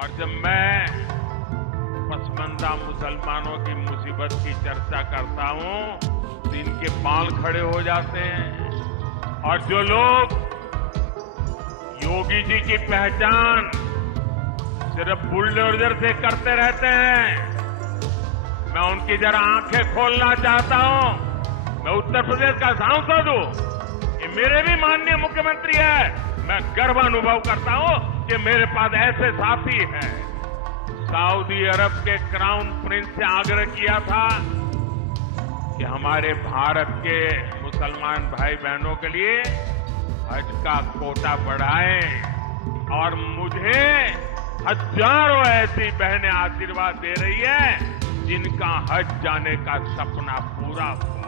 और जब मैं पसमानदा मुसलमानों की मुसीबत की चर्चा करता हूं तो इनके बाल खड़े हो जाते हैं। और जो लोग योगी जी की पहचान सिर्फ बुलडोजर से करते रहते हैं, मैं उनकी जरा आंखें खोलना चाहता हूं। मैं उत्तर प्रदेश का सांसद हूं, ये मेरे भी माननीय मुख्यमंत्री है। मैं गर्व अनुभव करता हूं कि मेरे पास ऐसे साथी हैं। सऊदी अरब के क्राउन प्रिंस से आग्रह किया था कि हमारे भारत के मुसलमान भाई बहनों के लिए हज का कोटा बढ़ाएं, और मुझे हजारों ऐसी बहनें आशीर्वाद दे रही है जिनका हज जाने का सपना पूरा हुआ।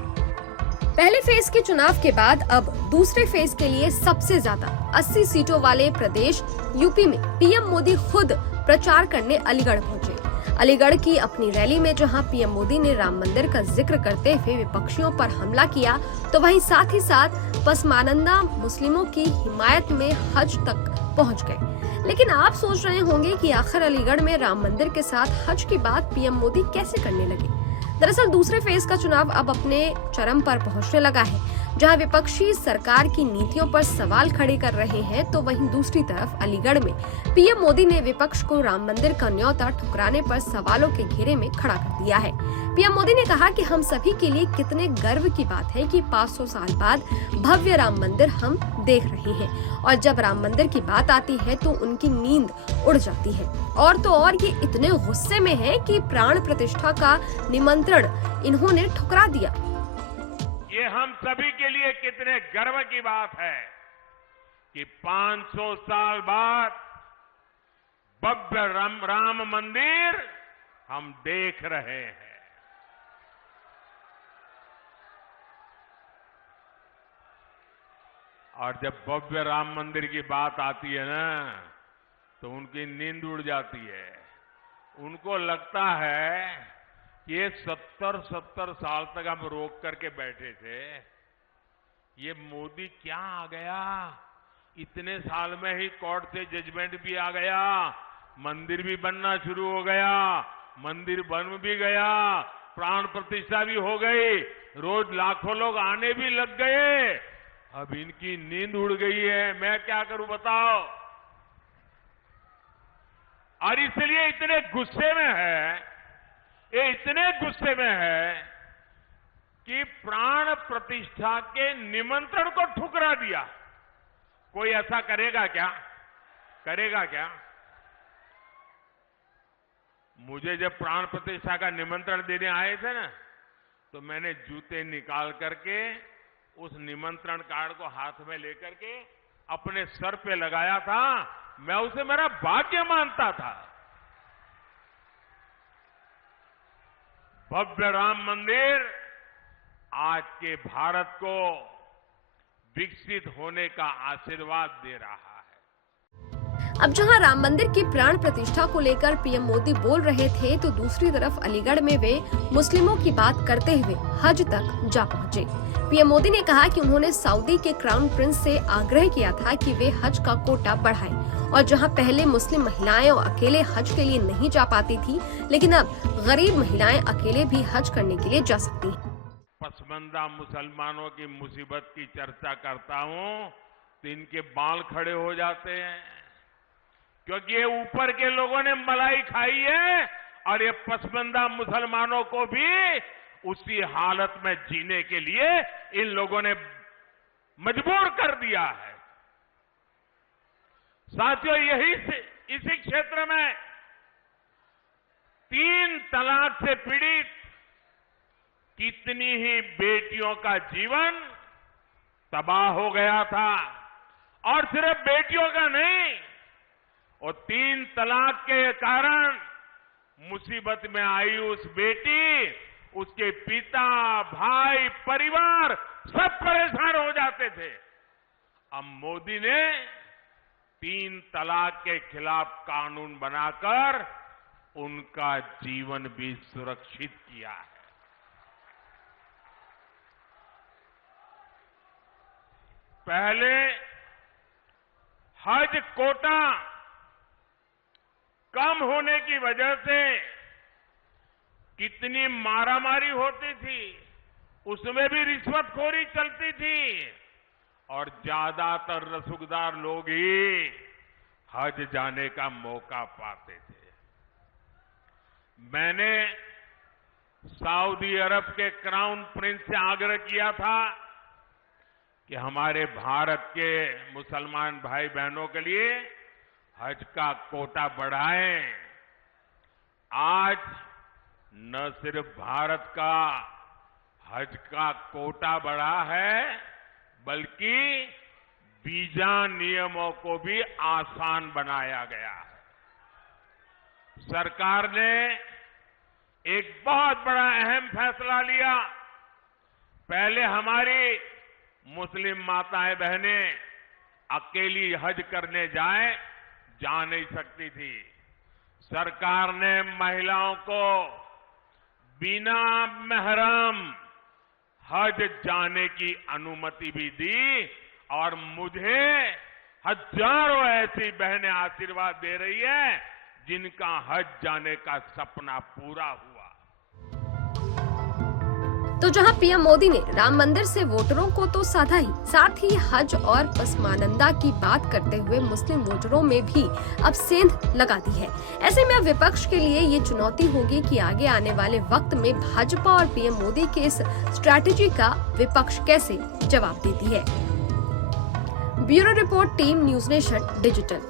पहले फेज के चुनाव के बाद अब दूसरे फेज के लिए सबसे ज्यादा 80 सीटों वाले प्रदेश यूपी में पीएम मोदी खुद प्रचार करने अलीगढ़ पहुंचे। अलीगढ़ की अपनी रैली में जहां पीएम मोदी ने राम मंदिर का जिक्र करते हुए विपक्षियों पर हमला किया, तो वहीं साथ ही साथ पसमानदा मुस्लिमों की हिमायत में हज तक पहुंच गए। लेकिन आप सोच रहे होंगे कि आखिर अलीगढ़ में राम मंदिर के साथ हज की बात पीएम मोदी कैसे करने लगे। दरअसल दूसरे फेज का चुनाव अब अपने चरम पर पहुंचने लगा है। जहां विपक्षी सरकार की नीतियों पर सवाल खड़े कर रहे हैं, तो वहीं दूसरी तरफ अलीगढ़ में पीएम मोदी ने विपक्ष को राम मंदिर का न्योता ठुकराने पर सवालों के घेरे में खड़ा कर दिया है। पीएम मोदी ने कहा कि हम सभी के लिए कितने गर्व की बात है कि 500 साल बाद भव्य राम मंदिर हम देख रहे हैं, और जब राम मंदिर की बात आती है तो उनकी नींद उड़ जाती है। और तो और ये इतने गुस्से में है कि प्राण प्रतिष्ठा का निमंत्रण इन्होंने ठुकरा दिया। ये हम सभी के लिए कितने गर्व की बात है कि 500 साल बाद भव्य राम मंदिर हम देख रहे हैं। और जब भव्य राम मंदिर की बात आती है ना, तो उनकी नींद उड़ जाती है। उनको लगता है कि ये 70 साल तक हम रोक करके बैठे थे, ये मोदी क्या आ गया, इतने साल में ही कोर्ट से जजमेंट भी आ गया, मंदिर भी बनना शुरू हो गया, मंदिर बन भी गया, प्राण प्रतिष्ठा भी हो गई, रोज लाखों लोग आने भी लग गए। अब इनकी नींद उड़ गई है, मैं क्या करूं बताओ। और इसलिए इतने गुस्से में है, ये इतने गुस्से में है कि प्राण प्रतिष्ठा के निमंत्रण को ठुकरा दिया। कोई ऐसा करेगा क्या? करेगा क्या? मुझे जब प्राण प्रतिष्ठा का निमंत्रण देने आए थे ना, तो मैंने जूते निकाल करके उस निमंत्रण कार्ड को हाथ में लेकर के अपने सर पे लगाया था। मैं उसे मेरा भाग्य मानता था। भव्य राम मंदिर आज के भारत को विकसित होने का आशीर्वाद दे रहा है। अब जहां राम मंदिर की प्राण प्रतिष्ठा को लेकर पीएम मोदी बोल रहे थे, तो दूसरी तरफ अलीगढ़ में वे मुस्लिमों की बात करते हुए हज तक जा पहुंचे। पीएम मोदी ने कहा कि उन्होंने सऊदी के क्राउन प्रिंस से आग्रह किया था कि वे हज का कोटा बढ़ाएं, और जहां पहले मुस्लिम महिलाएं अकेले हज के लिए नहीं जा पाती थी, लेकिन अब गरीब महिलाएं अकेले भी हज करने के लिए जा सकती हैं। पसमानदा मुसलमानों की मुसीबत की चर्चा करता हूं तो इनके बाल खड़े हो जाते हैं, क्योंकि ये ऊपर के लोगों ने मलाई खाई है और ये पसमानदा मुसलमानों को भी उसी हालत में जीने के लिए इन लोगों ने मजबूर कर दिया है। साथियों, इसी क्षेत्र में 3 तलाक से पीड़ित कितनी ही बेटियों का जीवन तबाह हो गया था। और सिर्फ बेटियों का नहीं, और 3 तलाक के कारण मुसीबत में आई उस बेटी, उसके पिता, भाई, परिवार सब परेशान हो जाते थे। अब मोदी ने 3 तलाक के खिलाफ कानून बनाकर उनका जीवन भी सुरक्षित किया है। पहले हज कोटा कम होने की वजह से कितनी मारामारी होती थी, उसमें भी रिश्वतखोरी चलती थी और ज्यादातर रसूखदार लोग ही हज जाने का मौका पाते थे। मैंने सऊदी अरब के क्राउन प्रिंस से आग्रह किया था कि हमारे भारत के मुसलमान भाई बहनों के लिए हज का कोटा बढ़ाएं। आज न सिर्फ भारत का हज का कोटा बढ़ा है, बल्कि वीजा नियमों को भी आसान बनाया गया है। सरकार ने एक बहुत बड़ा अहम फैसला लिया। पहले हमारी मुस्लिम माताएं बहनें अकेली हज करने जा नहीं सकती थी। सरकार ने महिलाओं को बिना महरम हज जाने की अनुमति भी दी और मुझे हजारों ऐसी बहनें आशीर्वाद दे रही है जिनका हज जाने का सपना पूरा हुआ। तो जहां पीएम मोदी ने राम मंदिर से वोटरों को तो साधा ही, साथ ही हज और पसमानंदा की बात करते हुए मुस्लिम वोटरों में भी अब सेंध लगा दी है। ऐसे में अब विपक्ष के लिए ये चुनौती होगी कि आगे आने वाले वक्त में भाजपा और पीएम मोदी के इस स्ट्रैटेजी का विपक्ष कैसे जवाब देती है। Bureau report, team news nation digital.